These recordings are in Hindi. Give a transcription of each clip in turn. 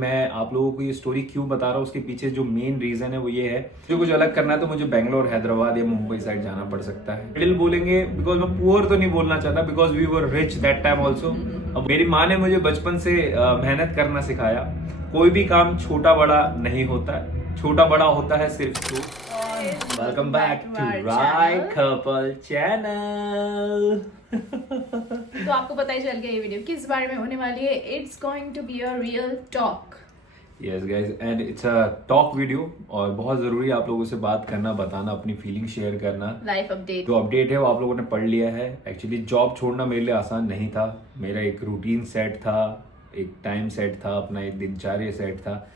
मैं आप लोगों को ये स्टोरी क्यों बता रहा हूँ, उसके पीछे जो मेन रीजन है वो ये है, जो कुछ अलग करना है तो मुझे बेंगलोर, हैदराबाद या मुंबई साइड जाना पड़ सकता है। मिडिल बोलेंगे बिकॉज मैं पुअर तो नहीं बोलना चाहता, because we were reach that time also. अब मेरी माँ ने मुझे बचपन से मेहनत करना सिखाया। कोई भी काम छोटा बड़ा नहीं होता है, छोटा बड़ा होता है सिर्फ तो। Welcome back to right couple channel. तो आपको पता ही चल गया ये वीडियो किस बारे में होने वाली है। It's going to be a real talk. Yes guys, and it's a talk video और बहुत जरूरी है आप लोगों से बात करना, बताना, अपनी फीलिंग शेयर करना। लाइफ अपडेट जो अपडेट है वो आप लोगों ने पढ़ लिया है। एक्चुअली जॉब छोड़ना मेरे लिए आसान नहीं था। मेरा एक रूटीन सेट था, एक टाइम सेट था, अपना एक दिनचर्या सेट था।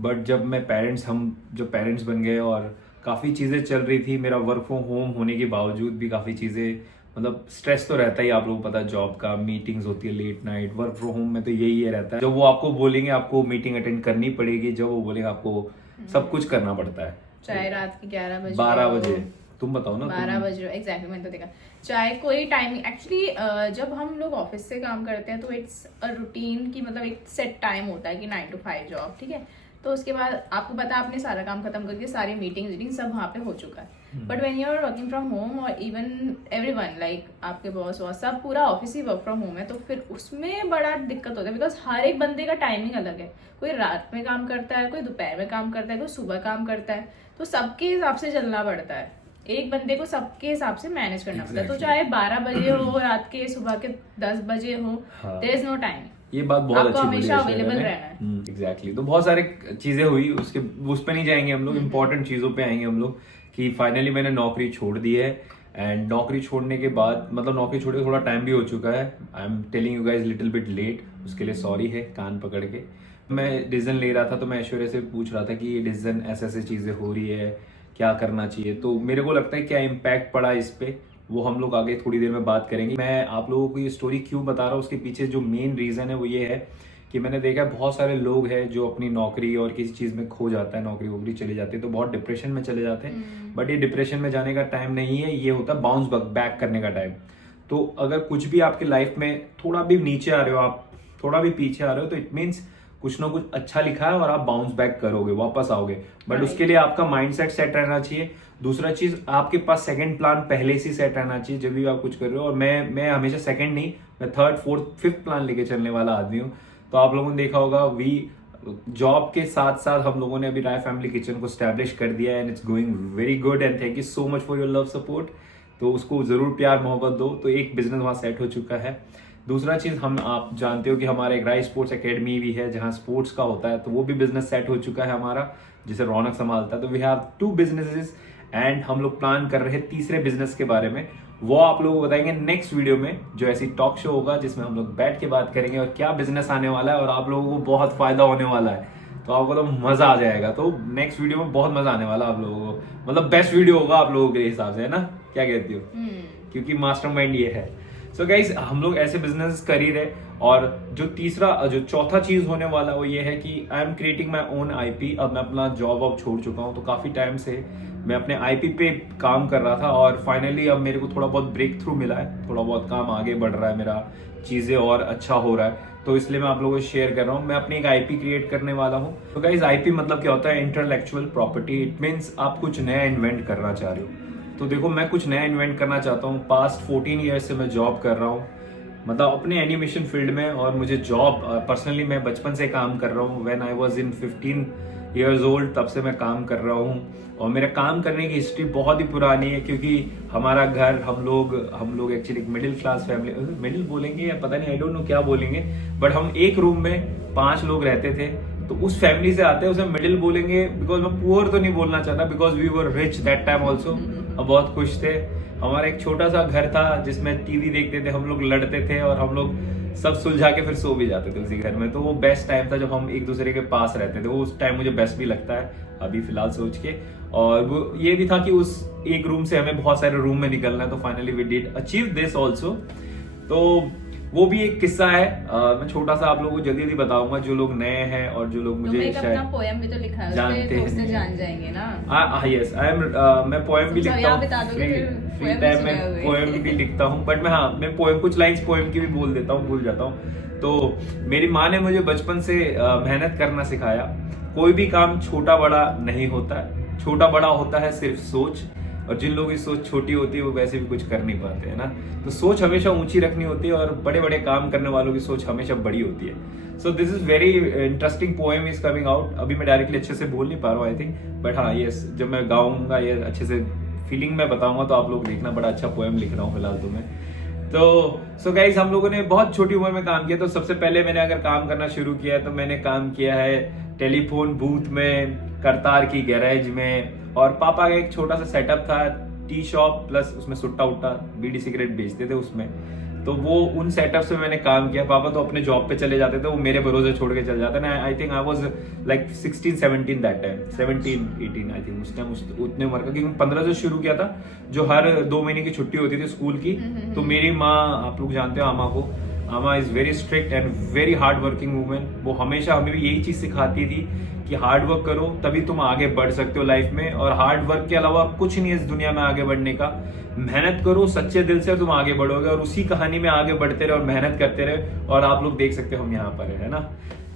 बट जब मैं हम जब पेरेंट्स बन गए और काफ़ी चीज़ें चल रही थी, मेरा वर्क फ्रॉम होम होने के बावजूद भी काफ़ी चीज़ें, मतलब स्ट्रेस तो रहता ही, आप लोगों को पता है, जॉब का, मीटिंग्स होती है late night. Work from home में तो यही है रहता है, जब वो आपको बोलेंगे आपको मीटिंग अटेंड करनी पड़ेगी, जब वो बोलेंगे आपको सब कुछ करना पड़ता है। चाहे रात के 11 बजे 12 बजे, तुम बताओ ना। 12 बजे एग्जैक्टली, मैंने तो देखा। चाहे कोई टाइमिंग, एक्चुअली जब हम लोग ऑफिस से काम करते हैं तो इट्स अ रूटीन की, मतलब एक सेट टाइम होता है कि 9 to 5 जॉब, ठीक है। तो उसके बाद आपको पता है आपने सारा काम खत्म करके सारी मीटिंग सब वहाँ पे हो चुका है। But when you are working from home और इवन एवरीवन लाइक आपके बॉस वॉस सब पूरा ऑफिस ही वर्क फ्रॉम होम है, तो फिर उसमें बड़ा दिक्कत होता है। बिकॉज हर एक बंदे का टाइमिंग अलग है। कोई रात में काम करता है, कोई दोपहर में काम करता है, कोई सुबह काम करता है। तो सबके हिसाब से चलना पड़ता है। एक बंदे को सबके हिसाब से मैनेज करना पड़ता है। तो चाहे 12 बजे हो, रात के सुबह के 10 बजे हो, देयर इज नो टाइम। ये बात बहुत अच्छी हमेशा अवेलेबल रहना है। एग्जैक्टली। तो बहुत सारे चीजें हुई, उसके उस पे नहीं जाएंगे हम लोग, इंपॉर्टेंट चीजों पे आएंगे हम लोग। कि फाइनली मैंने नौकरी छोड़ दी है। एंड नौकरी छोड़ने के बाद, मतलब नौकरी छोड़ के थोड़ा टाइम भी हो चुका है। I am telling you guys little bit late, उसके लिए सॉरी है, कान पकड़ के। मैं डिसीजन ले रहा था तो मैं ऐश्वर्या से पूछ रहा था कि ये डिसीजन ऐसे ऐसे चीजें हो रही है, क्या करना चाहिए। तो मेरे को लगता है क्या इम्पैक्ट पड़ा इस पे, वो हम लोग आगे थोड़ी देर में बात करेंगे। मैं आप लोगों को ये स्टोरी क्यों बता रहा हूँ, उसके पीछे जो मेन रीजन है वो ये है कि मैंने देखा बहुत सारे लोग हैं जो अपनी नौकरी और किसी चीज में खो जाता है, नौकरी वोकरी चली जाती है तो बहुत डिप्रेशन में चले जाते हैं। बट ये डिप्रेशन में जाने का टाइम नहीं है, ये होता है बाउंस बैक करने का टाइम। तो अगर कुछ भी आपकी लाइफ में थोड़ा भी नीचे आ रहे हो, आप थोड़ा भी पीछे आ रहे हो, तो इट मीन्स कुछ ना कुछ अच्छा लिखा है और आप बाउंस बैक करोगे, वापस आओगे। बट उसके लिए आपका माइंडसेट सेट रहना चाहिए। दूसरा चीज, आपके पास सेकंड प्लान पहले से सेट रहना चाहिए जब भी आप कुछ कर रहे हो। और मैं हमेशा सेकंड नहीं, मैं थर्ड फोर्थ फिफ्थ प्लान लेके चलने वाला आदमी हूँ। तो आप लोगों ने देखा होगा, जॉब के साथ साथ हम लोगों ने अभी राय फैमिली किचन को स्टैब्लिश कर दिया है and it's going very good and thank you so much for your love support. तो उसको जरूर प्यार मोहब्बत दो। तो एक बिजनेस वहां सेट हो चुका है। दूसरा चीज, आप जानते हो कि हमारा एक राय स्पोर्ट्स एकेडमी भी है जहां स्पोर्ट्स का होता है, तो वो भी बिजनेस सेट हो चुका है हमारा, जिसे रौनक संभालता है। तो वी हैव 2 बिजनेसेस एंड हम लोग प्लान कर रहे हैं तीसरे बिजनेस के बारे में। वो आप लोगों को बताएंगे नेक्स्ट वीडियो में, जो ऐसी टॉक शो होगा जिसमें हम लोग बैठ के बात करेंगे और क्या बिजनेस आने वाला है और आप लोगों को बहुत फायदा होने वाला है। तो आपको तो मजा आ जाएगा। तो नेक्स्ट वीडियो में बहुत मजा आने वाला है आप लोगों को, मतलब बेस्ट वीडियो होगा आप लोगों के हिसाब से, है ना? क्या कहती हो? क्योंकि मास्टरमाइंड ये है। सो गाइज, हम लोग ऐसे बिजनेस कर ही रहे। और जो चौथा चीज होने वाला वो ये है कि I am creating my own IP. अब मैं अपना जॉब वॉब छोड़ चुका हूँ, तो काफी टाइम से मैं अपने आईपी पे काम कर रहा था और फाइनली अब मेरे को थोड़ा बहुत ब्रेक थ्रू मिला है, थोड़ा बहुत काम आगे बढ़ रहा है मेरा, चीजें और अच्छा हो रहा है। तो इसलिए मैं आप लोगों को शेयर कर रहा हूँ। मैं अपनी एक आईपी क्रिएट करने वाला हूँ। तो गाइज, आईपी मतलब क्या होता है? Intellectual property. इट मीन्स आप कुछ नया इन्वेंट करना चाह रहे हो। तो देखो, मैं कुछ नया इन्वेंट करना चाहता हूँ। पास्ट 14 ईयर्स से मैं जॉब कर रहा हूँ, मतलब अपने एनिमेशन फील्ड में। और मुझे जॉब पर्सनली मैं बचपन से काम कर रहा हूँ। When I was in 15 years old, तब से मैं काम कर रहा हूँ। और मेरा काम करने की हिस्ट्री बहुत ही पुरानी है, क्योंकि हमारा घर, हम लोग actually middle class family, middle बोलेंगे या पता नहीं, आई डोंट नो क्या बोलेंगे, बट हम एक रूम में 5 लोग रहते थे। तो उस फैमिली से आते हैं, उसे मिडिल बोलेंगे। बिकॉज मैं पुअर तो नहीं बोलना चाहता, because we were reach that time also. अब बहुत खुश थे। हमारा एक छोटा सा घर था जिसमें टीवी देखते थे, हम लोग लड़ते थे और हम लोग सब सुलझा के फिर सो भी जाते थे उसी घर में। तो वो बेस्ट टाइम था जब हम एक दूसरे के पास रहते थे। वो उस टाइम मुझे बेस्ट भी लगता है अभी फिलहाल सोच के। और वो ये भी था कि उस एक रूम से हमें बहुत सारे रूम में निकलना है। तो finally we did achieve this also. तो वो भी एक किस्सा है। मैं छोटा सा आप लोगों को जल्दी जल्दी बताऊंगा, जो लोग नए हैं और जो लोग मुझे अपना पोएम भी तो लिखा है, जानते हैं, जान जाएंगे ना। यस, आई एम मैं पोएम भी लिखता हूँ, फ्री टाइम में पोएम भी लिखता हूँ। बट मैं पोएम, कुछ लाइन्स पोएम की भी बोल देता हूँ, भूल जाता हूँ। तो मेरी माँ ने मुझे बचपन से मेहनत करना सिखाया। कोई भी काम छोटा बड़ा नहीं होता है, छोटा बड़ा होता है सिर्फ सोच, और जिन लोगों की सोच छोटी होती है वो वैसे भी कुछ कर नहीं पाते है ना। तो सोच हमेशा ऊंची रखनी होती है, और बड़े बड़े काम करने वालों की सोच हमेशा बड़ी होती है। So this is very interesting poem is coming out. अभी मैं डायरेक्टली अच्छे से बोल नहीं पा रहा हूँ आई थिंक, बट हाँ यस, जब मैं गाऊंगा ये अच्छे से फीलिंग में बताऊंगा तो आप लोग देखना, बड़ा अच्छा पोएम लिख रहा हूँ फिलहाल तो मैं। तो सो गाइस, हम लोगों ने बहुत छोटी उम्र में काम किया। तो सबसे पहले मैंने अगर काम करना शुरू किया तो मैंने काम किया है टेलीफोन बूथ में, करतार की गैरेज में, और पापा का एक छोटा सा सेटअप था, टी शॉप प्लस उसमें सुट्टा उट्टा बीड़ी सिगरेट बेचते थे उसमें। तो वो उन सेटअप से मैंने काम किया। पापा तो अपने जॉब पे चले जाते थे, वो मेरे भरोसे छोड़ के चले जाते ना। I think I was like 16-17 that time, 17-18 I think उस टाइम, उतने उम्र का, क्योंकि 15 से शुरू किया था, जो हर 2 महीने की छुट्टी होती थी स्कूल की। तो मेरी माँ, आप लोग जानते हो आमा को, आमा is very strict and very hard working women. वो हमेशा हमें भी यही चीज सिखाती थी कि हार्ड वर्क करो तभी तुम आगे बढ़ सकते हो लाइफ में, और हार्ड वर्क के अलावा कुछ नहीं है इस दुनिया में आगे बढ़ने का। मेहनत करो सच्चे दिल से, तुम आगे बढ़ोगे, और उसी कहानी में आगे बढ़ते रहे और मेहनत करते रहे। और आप लोग देख सकते हो हम यहाँ पर है ना।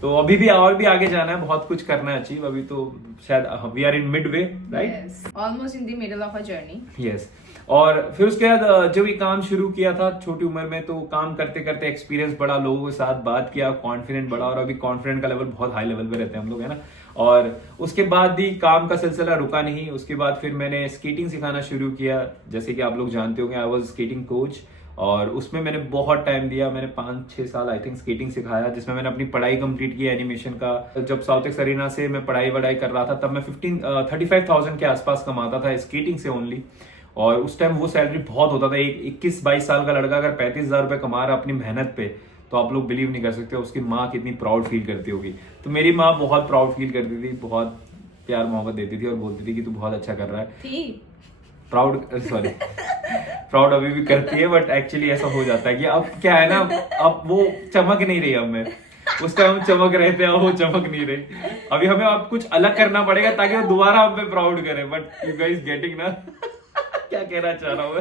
तो अभी भी और भी आगे जाना है, बहुत कुछ करना है अचीव। अभी तो शायद we are in mid way, right, almost in the middle of a journey. Yes. और फिर उसके बाद जब ये काम शुरू किया था छोटी उम्र में, तो काम करते करते एक्सपीरियंस बढ़ा, लोगों के साथ बात किया, कॉन्फिडेंट बढ़ा, और अभी कॉन्फिडेंट का लेवल बहुत हाई लेवल पे रहते हैं हम लोग है ना। और उसके बाद भी काम का सिलसिला रुका नहीं। उसके बाद फिर मैंने स्केटिंग सिखाना शुरू किया, जैसे कि आप लोग जानते होंगे, आई वाज स्केटिंग कोच, और उसमें मैंने बहुत टाइम दिया। मैंने 5-6 साल आई थिंक स्केटिंग सिखाया, जिसमें मैंने अपनी पढ़ाई कंप्लीट की एनिमेशन का। जब साउथ एक्स अरीना से मैं पढ़ाई वढ़ाई कर रहा था, तब मैं 35,000 के आसपास कमाता था स्केटिंग से ओनली। और उस टाइम वो सैलरी बहुत होता था। एक 21-22 साल का लड़का अगर 35,000 रुपए कमा रहा अपनी मेहनत पे, तो आप लोग बिलीव नहीं कर सकते उसकी माँ कितनी प्राउड फील करती होगी। तो मेरी माँ बहुत प्राउड फील करती थी, बहुत प्यार मोहब्बत देती थी, और बोलती थी कि तू बहुत अच्छा कर रहा है। प्राउड, सॉरी, प्राउड अभी भी करती है, बट एक्चुअली ऐसा हो जाता है कि अब क्या है ना, अब वो चमक नहीं रही अब मैं। उस टाइम हम चमक रहे थे, अब वो चमक नहीं रही। अभी हमें अब कुछ अलग करना पड़ेगा ताकि वो दोबारा हम पे प्राउड करे। बट यू गाइस गेटिंग ना क्या कहना चाह रहा हूँ मैं।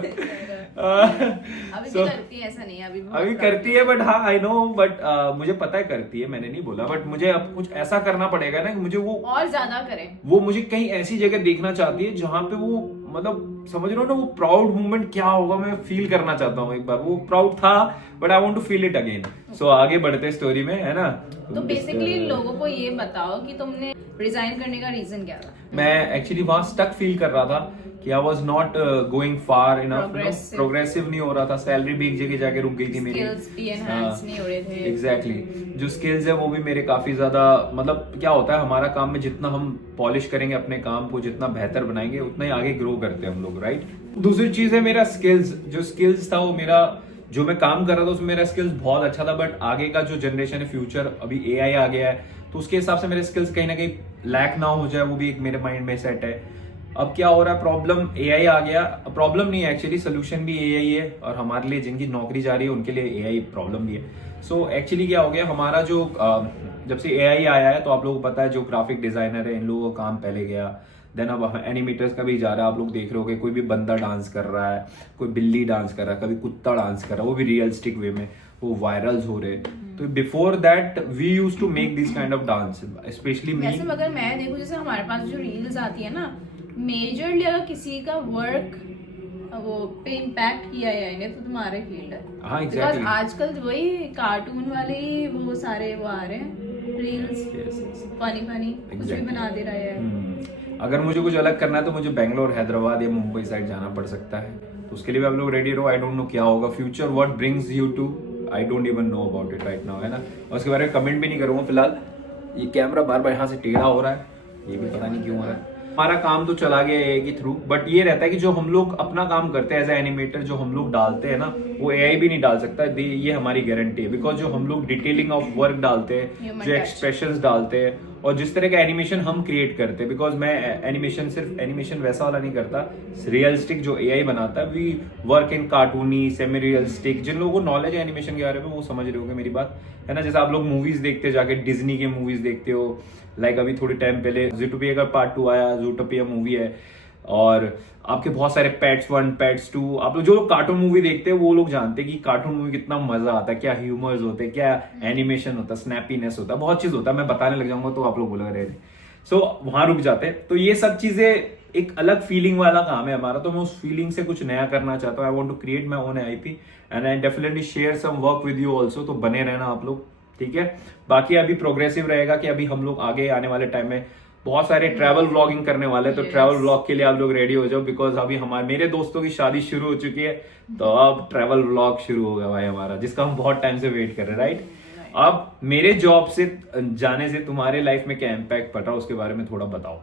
अभी भी करती है, ऐसा नहीं है, अभी करती है, बट हाँ आई नो, बट मुझे पता है करती है, मैंने नहीं बोला, बट मुझे अब कुछ ऐसा करना पड़ेगा ना कि मुझे वो और ज्यादा करे। वो मुझे कहीं ऐसी जगह देखना चाहती है जहाँ पे वो, मतलब समझ रहे हो ना, वो प्राउड मोमेंट क्या होगा मैं फील करना चाहता हूँ एक बार। वो प्राउड था, but I want to feel it again. So आगे बढ़ते स्टोरी में है ना। तो बेसिकली लोगों को ये बताओ कि तुमने रिजाइन करने का रीजन क्या था। मैं एक्चुअली वहां स्टक फील कर रहा था कि I was not going far enough, progressive नहीं हो रहा था। सैलरी भी एक जगह जाके रुक गई थी मेरी, स्किल्स भी एनहांस नहीं हो रहे थे। एग्जैक्टली, जो स्किल्स है वो भी मेरे काफी ज्यादा, मतलब क्या होता है हमारा काम में, जितना हम पॉलिश करेंगे अपने काम को, जितना बेहतर बनाएंगे, उतना ही आगे ग्रो करते हैं हम लोग, राइट। दूसरी चीज है मेरा स्किल्स। जो स्किल्स था वो मेरा, जो मैं काम कर रहा था उसमें मेरा स्किल्स बहुत अच्छा था, बट आगे का जो जनरेशन है, फ्यूचर, अभी एआई आ गया है, तो उसके हिसाब से मेरे स्किल्स कहीं ना कहीं लैक ना हो जाए, वो भी एक मेरे माइंड में सेट है। अब क्या हो रहा है, प्रॉब्लम एआई आ गया, प्रॉब्लम नहीं है एक्चुअली, सोल्यूशन भी एआई है, और हमारे लिए जिनकी नौकरी जा रही है उनके लिए एआई प्रॉब्लम भी है। सो एक्चुअली क्या हो गया, हमारा जो जब से एआई आया है, तो आप लोगों को पता है जो ग्राफिक डिजाइनर है इन लोगों का काम पहले गया, देन अब एनिमेटर्स का भी जा रहा है। आप लोग देख रहे हो कोई भी बंदा डांस कर रहा है, कोई बिल्ली डांस कर रहा है, कभी कुत्ता डांस कर रहा है, वो भी रियलिस्टिक वे में, वो वायरल्स हो रहे। तो before that we used to make this kind of dance, specially me. वैसे अगर मैं देखूं, जैसे हमारे पास जो रील्स आती है ना, मेजरली अगर किसी का वर्क वो पे इम्पैक्ट किया है इन्हें, तो तुम्हारे फील्ड है। हाँ एग्जैक्टली, आजकल वही कार्टून वाले वो सारे वो आ रहे हैं रील्स, फनी कुछ भी बना दे रहे हैं। अगर मुझे कुछ अलग करना है तो मुझे बेंगलोर, हैदराबाद या मुंबई साइड जाना पड़ सकता है, तो उसके लिए भी आप लोग रेडी रहो। आई डोंट नो क्या होगा future, what brings you to, I don't even know about it right now, है ना। और उसके बारे में कमेंट भी नहीं करूंगा फिलहाल। ये कैमरा बार बार यहाँ से टेढ़ा हो रहा है, ये भी पता नहीं क्यों हो रहा है। हमारा काम तो चला गया एआई के थ्रू, बट ये रहता है कि जो हम लोग अपना काम करते हैं एज ए एनिमेटर, जो हम लोग डालते हैं ना, वो एआई भी नहीं डाल सकता, ये हमारी गारंटी है। बिकॉज जो हम लोग डिटेलिंग ऑफ वर्क डालते हैं, जो एक्सप्रेशंस डालते हैं, और जिस तरह का एनिमेशन हम क्रिएट करते हैं, बिकॉज मैं एनिमेशन सिर्फ एनिमेशन वैसा वाला नहीं करता, रियलिस्टिक जो एआई बनाता है, we work in cartoony, semi realistic. जिन लोगों को नॉलेज है एनिमेशन के बारे में वो समझ रहे होंगे मेरी बात, है ना। जैसे आप लोग मूवीज देखते हो, जाके डिज्नी के मूवीज देखते हो, लाइक अभी थोड़ी टाइम पहले जूटोपिया का पार्ट 2 आया, जूटोपिया मूवी है, और आपके बहुत सारे पेट्स 1 पेट्स 2, आप लोग जो कार्टून मूवी देखते हैं वो लोग जानते हैं कि कार्टून मूवी कितना मजा आता है, क्या ह्यूमर्स होते हैं, क्या एनिमेशन होता है, स्नैपीनेस होता है, बहुत चीज होता है। मैं बताने लग जाऊंगा तो आप लोग बोलेंगे अरे। सो वहां रुक जाते हैं। तो ये सब चीजें एक अलग फीलिंग वाला काम है हमारा, तो मैं उस फीलिंग से कुछ नया करना चाहता हूँ। I want to create my own IP and I definitely share some work with you also. तो बने रहना आप लोग, ठीक है। बाकी अभी प्रोग्रेसिव रहेगा कि अभी हम लोग आगे आने वाले टाइम में बहुत सारे ट्रैवल व्लॉगिंग करने वाले हैं। तो ट्रैवल व्लॉग के लिए आप लोग रेडी हो जाओ, बिकॉज अभी हमारे मेरे दोस्तों की शादी शुरू हो चुकी है, तो अब ट्रैवल व्लॉग शुरू होगा भाई हमारा, जिसका हम बहुत टाइम से वेट कर रहे हैं, राइट। अब मेरे जॉब से जाने से तुम्हारे लाइफ में क्या इम्पैक्ट पड़ रहा है उसके बारे में थोड़ा बताओ।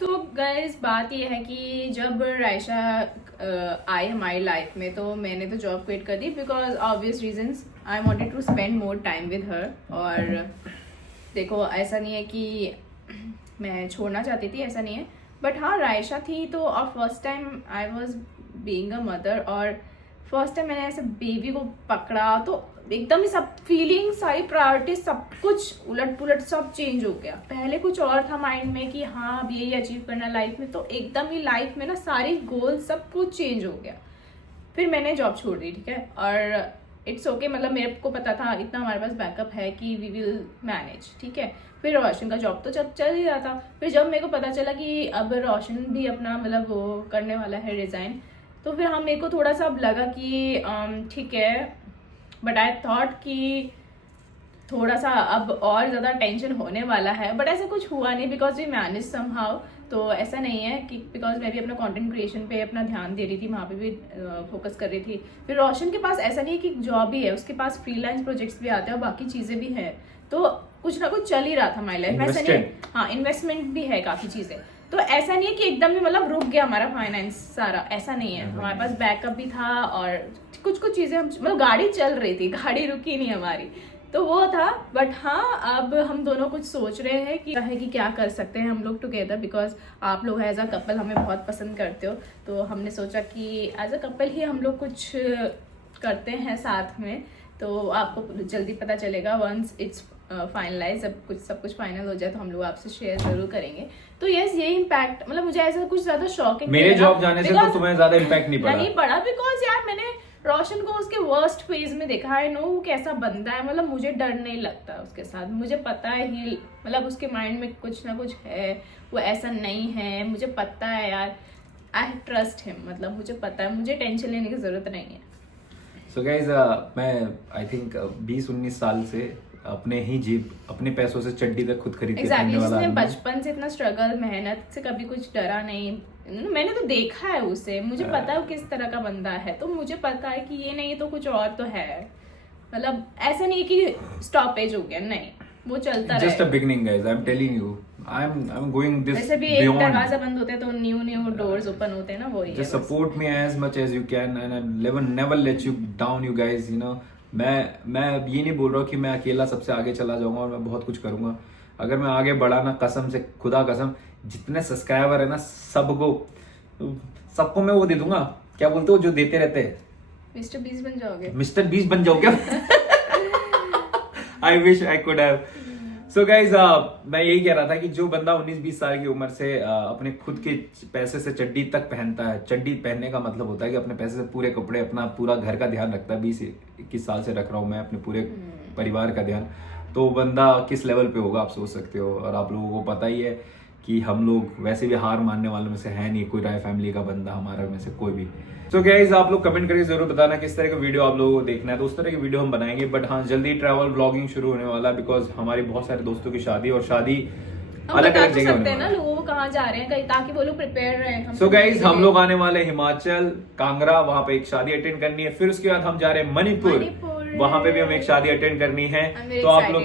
तो गाइस बात ये है कि जब रायशा आई हमारी लाइफ में तो मैंने तो जॉब क्विट कर दी, because obvious reasons I wanted to spend more time with her. और देखो ऐसा नहीं है कि मैं छोड़ना चाहती थी, ऐसा नहीं है, बट हाँ रायशा थी तो और first time I was being a mother, और फर्स्ट टाइम मैंने ऐसे बेबी को पकड़ा तो एकदम ही सब फीलिंग, सारी प्रायोरिटी, सब कुछ उलट पुलट सब चेंज हो गया। पहले कुछ और था माइंड में कि हाँ अब यही अचीव करना लाइफ में, तो एकदम ही लाइफ में ना सारी गोल सब कुछ चेंज हो गया। फिर मैंने जॉब छोड़ दी, ठीक है, और इट्स ओके मतलब मेरे को पता था इतना हमारे पास बैकअप है कि वी विल मैनेज, ठीक है। फिर रोशन का जॉब तो चल ही रहा था। फिर जब मेरे को पता चला कि अब रोशन भी अपना मतलब वो करने वाला है रिजाइन, तो फिर हाँ मेरे को थोड़ा सा अब लगा कि ठीक है, बट आई थॉट कि थोड़ा सा अब और ज़्यादा टेंशन होने वाला है, बट ऐसा कुछ हुआ नहीं, बिकॉज वी मैनेज समहाउ। तो ऐसा नहीं है कि बिकॉज मैं भी अपना कंटेंट क्रिएशन पे अपना ध्यान दे रही थी, वहाँ पे भी फोकस कर रही थी। फिर रोशन के पास ऐसा नहीं है कि जॉब ही है, उसके पास फ्रीलांस प्रोजेक्ट्स भी आते हैं और बाकी चीज़ें भी हैं, तो कुछ ना कुछ चल ही रहा था हमारी लाइफ में। ऐसा नहीं, हाँ इन्वेस्टमेंट भी है काफ़ी चीज़ें, तो ऐसा नहीं है कि एकदम ही मतलब रुक गया हमारा फाइनेंस सारा, ऐसा नहीं है। हमारे पास बैकअप भी था और कुछ कुछ चीज़ें हम मतलब गाड़ी चल रही थी, गाड़ी रुकी नहीं हमारी, तो वो था। बट हाँ अब हम दोनों कुछ सोच रहे हैं कि क्या कर सकते हैं हम लोग टुगेदर, बिकॉज आप लोग एज अ कपल हमें बहुत पसंद करते हो, तो हमने सोचा कि एज अ कपल ही हम लोग कुछ करते हैं साथ में। तो आपको जल्दी पता चलेगा वंस इट्स फाइनलाइज, जब सब कुछ फाइनल हो जाए तो हम लोग आपसे शेयर जरूर करेंगे। तो यस ये इम्पैक्ट मतलब मुझे ऐसा कुछ ज्यादा शॉकिंग मेरे जॉब जाने से तो तुम्हें ज्यादा इम्पैक्ट नहीं पड़ा, बिकॉज यार मैंने रोशन को उसके वर्स्ट फेज में देखा है, नो वो कैसा बंदा है, मतलब मुझे डर नहीं लगता उसके साथ, मुझे पता है ही मतलब उसके माइंड में कुछ ना कुछ है, वो ऐसा नहीं है, मुझे पता है यार, आई ट्रस्ट हिम, मतलब मुझे पता है, मुझे टेंशन लेने की जरूरत नहीं है। सो गाइज मैं आई थिंक 20-19 साल से अपने ही जेब अपने पैसों से चड्डी तक खुद खरीद के पहनने वाला आदमी। बचपन से इतना स्ट्रगल मेहनत से कभी कुछ डरा नहीं, मैंने तो देखा है उसे, मुझे पता है वो किस तरह का बंदा है, तो मुझे पता है कि ये नहीं तो कुछ और तो है, मतलब ऐसा नहीं कि स्टॉपेज हो गया, नहीं वो चलता रहे। Just a beginning guys, I am telling you, I am going this वैसे भी एक दरवाजा बंद होता है तो न्यू डोर्स ओपन होते हैं ना, वही है। Just support me as much as you can and I never let you down you guys, you know. मैं ये नहीं बोल रहा हूँ कि मैं अकेला सबसे आगे चला जाऊंगा और मैं बहुत कुछ करूंगा। अगर मैं आगे बढ़ा ना, कसम से खुदा कसम, जितने सब्सक्राइबर है ना सबको मैं वो दे दूंगा, क्या बोलते हो जो देते रहते हैं, मिस्टर 20 बन जाओगे, मिस्टर 20 बन जाओगे। I wish I could have. So guys मैं यही कह रहा था कि जो बंदा 19-20 साल की उम्र से अपने खुद के पैसे से चड्डी तक पहनता है, चड्डी पहनने का मतलब होता है कि अपने पैसे से पूरे कपड़े, अपना पूरा घर का ध्यान रखता है। 20-21 साल से रख रहा हूँ मैं अपने पूरे परिवार का ध्यान, तो बंदा किस लेवल पे होगा आप सोच सकते हो। और आप लोगों को पता ही है कि हम लोग वैसे भी हार मानने वालों में से है नहीं कोई, राय फैमिली का बंदा हमारा में से कोई भी। सो गाइस आप लोग कमेंट करके जरूर बताना किस तरह का वीडियो आप लोगों को देखना है, तो उस तरह की वीडियो हम बनाएंगे। बट हाँ जल्दी ट्रैवल व्लॉगिंग शुरू होने वाला है, बिकॉज हमारी बहुत सारे दोस्तों की शादी, और शादी अलग अलग जगह होने वाली है, लोगों को कहाँ जा रहे हैं ताकि वो लोग प्रिपेयर रहे। सो गाइस हम लोग आने वाले हिमाचल कांगड़ा, वहाँ पे एक शादी अटेंड करनी है। फिर उसके बाद हम जा रहे हैं मणिपुर, वहाँ पे भी हमें एक शादी अटेंड करनी है। तो आप लोग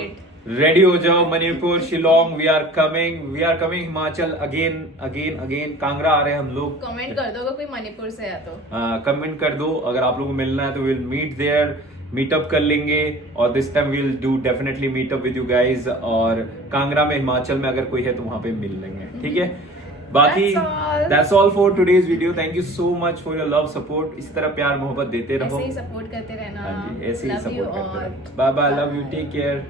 रेडी हो जाओ, Manipur, Shillong, we are coming Himachal again Kangra आ रहे हैं हम लोग। कमेंट कर दो अगर कोई मणिपुर से है तो, कमेंट कर दो अगर आप लोगों को मिलना है तो विल मीट देयर, मीटअप कर लेंगे, और this time will do definitely meetup with you guys. और कांगड़ा में हिमाचल में अगर कोई है तो वहां पे मिल लेंगे, ठीक है। बाकी that's all for today's video. Thank you so much for your love support, इसी तरह प्यार मोहब्बत देते रहो, ऐसे ही सपोर्ट करते रहना, ऐसे ही सपोर्ट करते रहो। Bye bye, love you, take care.